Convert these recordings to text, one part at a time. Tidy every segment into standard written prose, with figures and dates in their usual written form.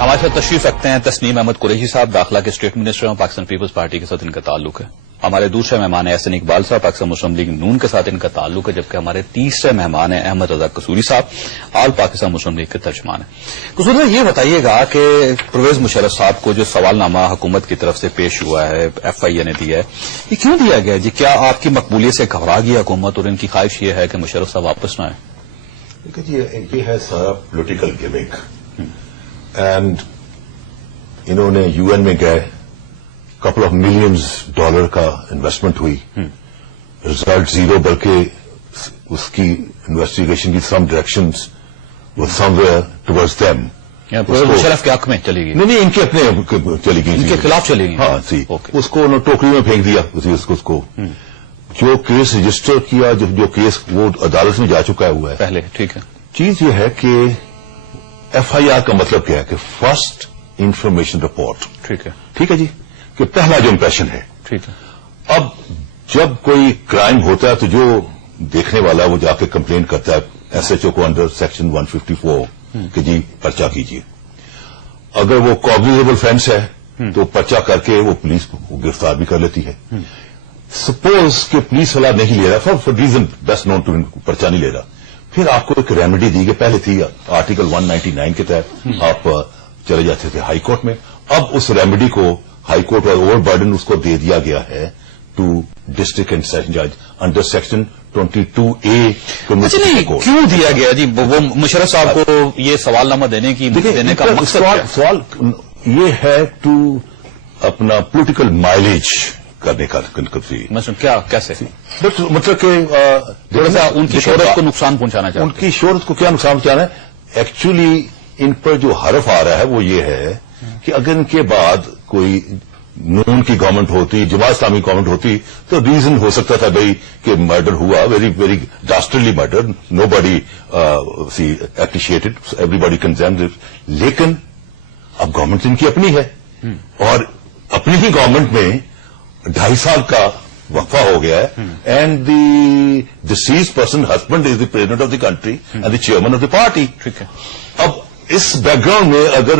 ہمارے ساتھ تشریف رکھتے ہیں تسنیم احمد قریشی صاحب، داخلہ کے اسٹیٹ منسٹر ہیں، پاکستان پیپلز پارٹی کے ساتھ ان کا تعلق ہے. ہمارے دوسرے مہمان ہیں احسن اقبال صاحب، پاکستان مسلم لیگ نون کے ساتھ ان کا تعلق ہے، جبکہ ہمارے تیسرے مہمان ہیں احمد رضا قصوری صاحب، آل پاکستان مسلم لیگ کے ترجمان ہیں. قصوری صاحب یہ بتائیے گا کہ پرویز مشرف صاحب کو جو سوال نامہ حکومت کی طرف سے پیش ہوا ہے، ایف آئی اے نے دیا ہے، یہ کیوں دیا گیا جی؟ کیا آپ کی مقبولیت سے گھبرا گئی حکومت اور ان کی خواہش یہ ہے کہ مشرف صاحب واپس نہ آئیں؟ یہ ہے سارا پولیٹیکل گیمنگ. اینڈ انہوں نے یو این میں گئے، کپل آف ملینز ڈالر کا انویسٹمنٹ ہوئی، ریزلٹ زیرو، بلکہ اس کی انویسٹیگیشن کی سم ڈائریکشنز وہ سم ویئر ٹورڈز دیم. مشرف کے حق میں چلی گئی؟ نہیں، ان کے اپنے چلی گئی، ان کے خلاف چلی گئی. ہاں جی، اس کو انہوں نے ٹوکری میں پھینک دیا. اس کو جو کیس رجسٹر کیا، جو کیس وہ عدالت میں جا چکا ہوا ہے پہلے. ٹھیک ہے. چیز یہ ہے کہ ایف آئی آر کا مطلب کیا ہے کہ فرسٹ انفارمیشن رپورٹ. ٹھیک ہے جی، کہ پہلا جو امپریشن ہے. ٹھیک ہے. اب جب کوئی کرائم ہوتا ہے تو جو دیکھنے والا وہ جا کے کمپلین کرتا ہے ایس ایچ او کو انڈر سیکشن 154 کہ جی پرچہ کیجیے. اگر وہ کوگنیزیبل فینس ہے تو پرچہ کر کے وہ پولیس کو گرفتار بھی کر لیتی ہے. سپوز کہ پولیس والا نہیں لے رہا for reason best known to پرچہ نہیں لے رہا، پھر آپ کو ایک ریمیڈی دی گئی. پہلے تھی آرٹیکل 199 کے تحت آپ چلے جاتے تھے ہائی کورٹ میں. اب اس ریمیڈی کو ہائی کورٹ اور اوور برڈن اس کو دے دیا گیا ہے ٹو ڈسٹرکٹ اینڈ سیشن جج انڈر سیکشن 22A. کیوں دیا گیا جی وہ مشرف صاحب کو یہ سوال نامہ دینے کا مقصد؟ سوال یہ ہے ٹو اپنا پولیٹیکل مائلیج کرنے کا. کیا کیسے؟ مطلب کہ تھوڑا سا ان کی شہرت کو نقصان پہنچانا چاہتے ہیں. ان کی شہرت کو کیا نقصان پہنچانا ہے؟ ایکچولی ان پر جو حرف آ رہا ہے وہ یہ ہے کہ اگر ان کے بعد کوئی نون کی گورنمنٹ ہوتی، جماعت اسلامی گورنمنٹ ہوتی تو ریزن ہو سکتا تھا بھائی کہ مرڈر ہوا، very very dastardly murder, nobody appreciated, everybody condemned. لیکن اب گورنمنٹ ان کی اپنی ہے اور اپنی ہی گورنمنٹ میں 2.5 سال کا وقفہ ہو گیا ہے. And the deceased person husband is the president of the country and the chairman of the party. اب اس بیک گراؤنڈ میں اگر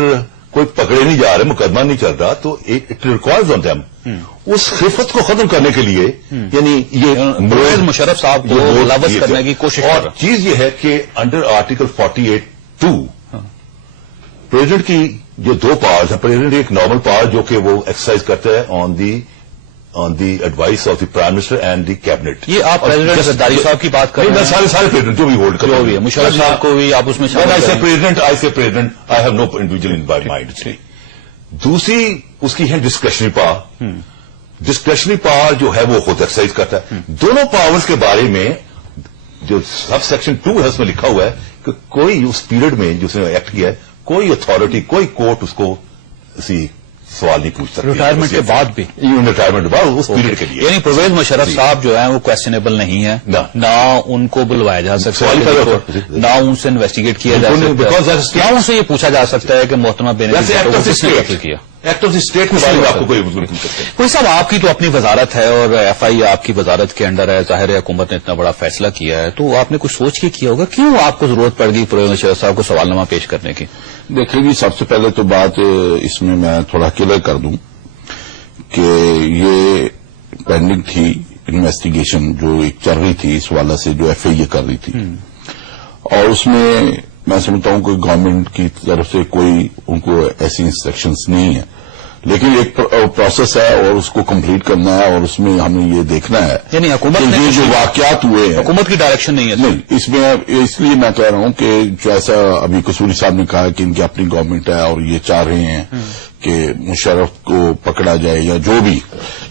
کوئی پکڑے نہیں جا رہے، مقدمہ نہیں چل رہا، تو اٹ ریکوائرز آن دیم اس خفت کو ختم کرنے کے لیے، یعنی یہ پرویز مشرف صاحب کو ملوث کرنے کی کوشش. اور چیز یہ ہے کہ انڈر آرٹیکل 48(2) پریزیڈنٹ کی جو 2 پاورز ہیں، پریزیڈنٹ ایک نارمل پاور جو کہ وہ ایکسرسائز کرتا ہے on the advice of the prime minister and the cabinet. یہ آپ پریزیڈنٹ زرداری صاحب کی بات کر رہے ہیں؟ سارے پریزیڈنٹ جو بھی ہولڈ کرتے ہیں، مشرف صاحب کو بھی آپ اس میں شامل آئی سے president I have no individual in my mind. دوسری اس کی ہے ڈسکریشنری پاور. ڈسکریشنری پاور جو ہے وہ خود ایکسرسائز کرتا ہے. دونوں پاورز کے بارے میں جو سب سیکشن 2 ہے اس میں لکھا ہوا ہے کہ کوئی اس پیریڈ میں جو اس نے ایکٹ کیا ہے، کوئی اتھارٹی، کوئی کورٹ اس کو سوال نہیں پوچھ سکتی. ریٹائرمنٹ کے بعد بھی؟ ریٹائرمنٹ کے بعد اس پیریڈ کے لیے. یعنی پرویز مشرف صاحب جو ہیں وہ کویسچنیبل نہیں ہے، نہ ان کو بلوایا جا سکتا ہے، نہ ان سے انویسٹیگیٹ کیا جا سکتا ہے، نہ ان سے یہ پوچھا جا سکتا ہے کہ محترمہ بینظیر کو کس نے قتل کیا. ایکٹ آف دی اسٹیٹ کے بارے میں آپ کو کوئی نہیں پوچھ سکتے. کوئی صاحب آپ کی تو اپنی وزارت ہے اور ایف آئی آپ کی وزارت کے انڈر ہے، ظاہر ہے حکومت نے اتنا بڑا فیصلہ کیا ہے، تو آپ نے کچھ سوچ کے کیا ہوگا کیوں آپ کو ضرورت پڑ گئی پرویز مشرف صاحب کو سوال نامہ پیش کرنے کی؟ دیکھیں جی، سب سے پہلے تو بات اس میں تھوڑا کلیئر کر دوں کہ یہ پینڈنگ تھی انویسٹیگیشن جو ایک چل رہی تھی اس والا سے، جو ایف آئی اے کر رہی تھی، اور اس میں سمجھتا ہوں کہ گورنمنٹ کی طرف سے کوئی ان کو ایسی انسٹرکشنز نہیں ہے، لیکن ایک پروسیس ہے اور اس کو کمپلیٹ کرنا ہے اور اس میں ہمیں یہ دیکھنا ہے، یعنی حکومت یہ جو واقعات ہوئے ہیں، حکومت کی ڈائریکشن نہیں ہے نہیں اس میں. اس لیے میں کہہ رہا ہوں کہ جیسا ابھی قصوری صاحب نے کہا کہ ان کی اپنی گورنمنٹ ہے اور یہ چاہ رہے ہیں کہ مشرف کو پکڑا جائے یا جو بھی،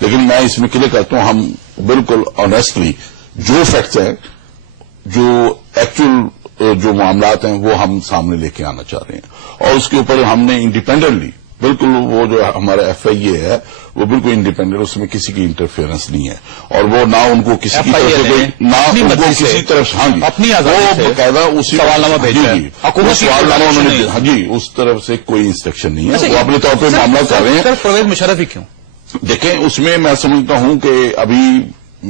لیکن میں اس میں کلیئر کرتا ہوں ہم بالکل آنیسٹلی جو فیکٹس ہیں، جو ایکچوئل جو معاملات ہیں وہ ہم سامنے لے کے آنا چاہ رہے ہیں، اور اس کے اوپر ہم نے انڈیپینڈنٹلی بالکل وہ جو ہمارا ایف آئی اے ہے وہ بالکل انڈیپینڈنٹ، اس میں کسی کی انٹرفیئرنس نہیں ہے، اور وہ نہ ان کو کسی کی طرف سے کوئی، نہ ان کو کسی طرف، ہاں جی اپنی وہ باقاعدہ اسی سوال نامہ بھیجا ہے، حکومت سوال نامہ انہوں نے، ہاں جی اس طرف سے کوئی انسٹرکشن نہیں ہے، وہ اپنے طور پہ معاملہ کر رہے ہیں. پرویز مشرف ہی کیوں؟ دیکھیں اس میں سمجھتا ہوں کہ ابھی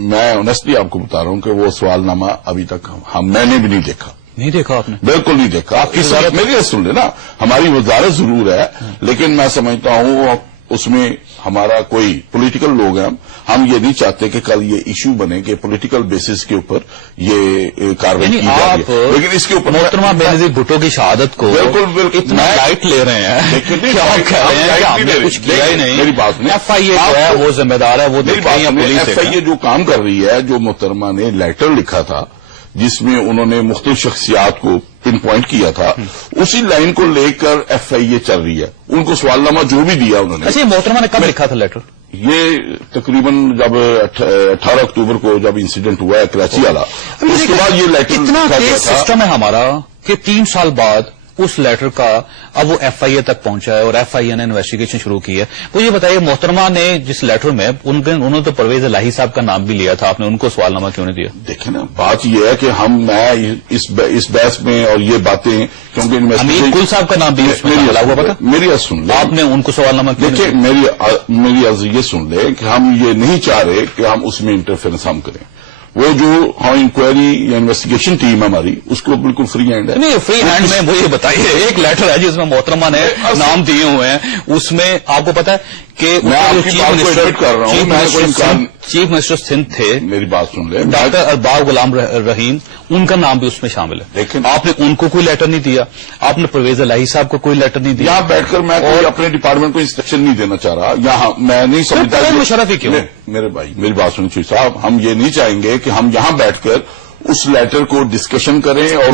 میں آنیسٹلی آپ کو بتا رہا ہوں کہ وہ سوال نامہ ابھی تک میں نے بھی نہیں دیکھا. نہیں دیکھا آپ نے؟ بالکل نہیں دیکھا. آپ کی وزارت میری سن لینا, ہماری وزارت ضرور ہے, لیکن میں سمجھتا ہوں اس میں ہمارا کوئی پولیٹیکل لوگ ہیں, ہم یہ نہیں چاہتے کہ کل یہ ایشو بنے کہ پولیٹیکل بیسس کے اوپر یہ کاروائی کی جائے, لیکن اس کے اوپر محترمہ بینظیر بھٹو کی شہادت کو بالکل اتنا لائٹ لے رہے ہیں, کچھ کیا ہی نہیں. میری بات نہیں, ایف آئی اے جو ہے وہ ذمہ دار ہے, وہ ایف آئی اے جو کام کر رہی ہے, جو محترمہ نے لیٹر لکھا تھا جس میں انہوں نے مختلف شخصیات کو پن پوائنٹ کیا تھا, اسی لائن کو لے کر ایف آئی اے چل رہی ہے. ان کو سوال نامہ جو بھی دیا انہوں نے. اچھا, محترمہ نے کب لکھا تھا لیٹر؟ یہ تقریباً جب 18 اکتوبر کو جب انسیڈنٹ ہوا ہے کراچی والا, اس کے بعد یہ لیٹر اتنا تیز سسٹم ہے ہمارا کہ 3 سال بعد اس لیٹر کا اب وہ ایف آئی اے تک پہنچا ہے اور ایف آئی اے نے انویسٹیگیشن شروع کی ہے. وہ یہ بتائیے, محترمہ نے جس لیٹر میں انہوں نے تو پرویز الہی صاحب کا نام بھی لیا تھا, آپ نے ان کو سوال نامہ کیوں نہیں دیا؟ دیکھیں نا, بات یہ ہے کہ میں اس بحث میں اور یہ باتیں کیونکہ امیر کل صاحب کا نام بھی اس میں ملا ہوا پتا, میری عرض سن لیں, آپ نے ان کو سوال نامہ کیوں دیکھیں میری عرض یہ سن لیں کہ ہم یہ نہیں چاہ رہے کہ ہم اس میں انٹرفیئرنس ہم کریں. وہ جو انکوائری یا انویسٹیگیشن ٹیم ہے ہماری, اس کو بالکل فری ہینڈ ہے. نہیں, فری ہینڈ میں وہ یہ بتائیے, ایک لیٹر ہے جس میں محترمہ نے نام دیے ہوئے ہیں, اس میں آپ کو پتا ہے کہ چیف منسٹر سندھ تھے, میری بات سن لیں, ڈاکٹر ارباب غلام رحیم, ان کا نام بھی اس میں شامل ہے. لیکن آپ نے ان کو کوئی لیٹر نہیں دیا, آپ نے پرویز الہی صاحب کو کوئی لیٹر نہیں دیا. یہاں بیٹھ کر میں اپنے ڈپارٹمنٹ کو انسٹرکشن نہیں دینا چاہ رہا, یہاں میں نہیں سمجھتا. مشرف ہی کیوں؟ میرے بھائی میری بات سنیں چوئی صاحب, ہم یہ نہیں چاہیں گے کہ ہم یہاں بیٹھ کر اس لیٹر کو ڈسکشن کریں اور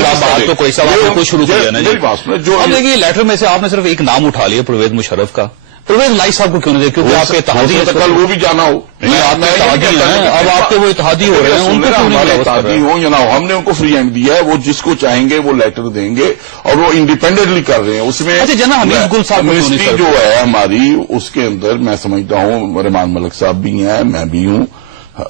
بات تو کوئی سوال کوئی شروع کیا نا. میری بات سنیں, جو اب دیکھیے لیٹر میں سے آپ نے صرف ایک نام اٹھا لیا پرویز مشرف کا, پرویز الہی صاحب کو کیوں نہیں دیا؟ کیونکہ آپ کے اتحادی ہیں, کل وہ بھی جانا ہو, اب آپ کے وہ اتحادی ہو رہے ہیں, ان کو اتحادی ہوں یا نہ ہو, ہم نے ان کو فری ہینڈ دیا ہے, وہ جس کو چاہیں گے وہ لیٹر دیں گے اور وہ انڈیپینڈنٹلی کر رہے ہیں. اس میں جناب حمید گل صاحب منسٹری جو ہے ہماری, اس کے اندر میں سمجھتا ہوں رحمان ملک صاحب بھی ہیں, میں بھی ہوں,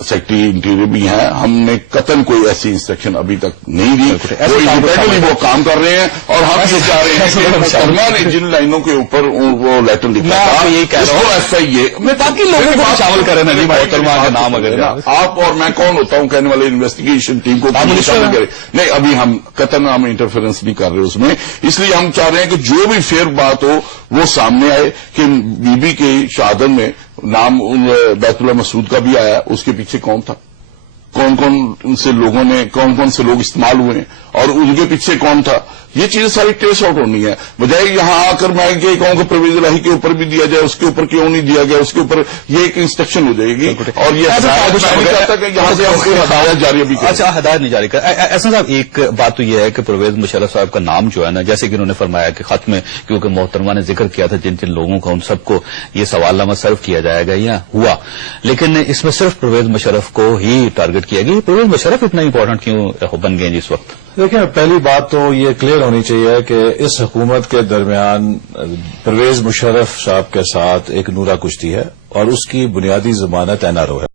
سیکرٹری انٹیریئر بھی ہیں, ہم نے قطعاً کوئی ایسی انسٹرکشن ابھی تک نہیں دی. وہ کام کر رہے ہیں اور ہم یہ چاہ رہے ہیں کہ محترمہ نے جن لائنوں کے اوپر وہ لیٹر لکھا تھا, یہی کہہ رہا ہوں ایف آئی اے میں تاکہ لوگوں کو شامل کریں نا, محترمہ کا نام اگر آپ اور میں کون ہوتا ہوں کہنے والے انویسٹیگیشن ٹیم کو شامل کریں. نہیں, ابھی ہم قطعاً ہم انٹرفیئرنس نہیں کر رہے اس میں, اس لیے ہم چاہ رہے ہیں کہ جو بھی فیئر بات ہو وہ سامنے آئے. کہ بی بی کی شہادت میں نام بیت اللہ مسعود کا بھی آیا, اس کے پیچھے کون تھا, کون کون سے لوگوں نے, کون کون سے لوگ استعمال ہوئے ہیں اور ان کے پیچھے کون تھا, یہ چیزیں ساری ٹریس آؤٹ ہونی ہے. بجائے یہاں آ کر میں یہ کہوں کہ پرویز الہی کے اوپر بھی دیا جائے, اس کے اوپر کیوں نہیں دیا گیا, اس کے اوپر یہ ایک انسٹرکشن ہو جائے گی اور یہ چاہتا کہ یہاں سے ہم کوئی ہدایت جاری ابھی. اچھا, ہدایت نہیں جاری کر. احسن صاحب, ایک بات تو یہ ہے کہ پرویز مشرف صاحب کا نام جو ہے نا, جیسے کہ انہوں نے فرمایا کہ خط میں کیونکہ محترمہ نے ذکر کیا تھا جن جن لوگوں کا, ان سب کو یہ سوال نامہ سرو کیا جائے گا یا ہوا, لیکن اس میں صرف پرویز مشرف کو ہی ٹارگٹ کیا گیا. پرویز مشرف اتنا امپورٹنٹ کیوں بن گئے جس وقت؟ دیکھیں, پہلی بات تو یہ کلیئر ہونی چاہیے کہ اس حکومت کے درمیان پرویز مشرف صاحب کے ساتھ ایک نورا کشتی ہے اور اس کی بنیادی ضمانت این آر او ہے.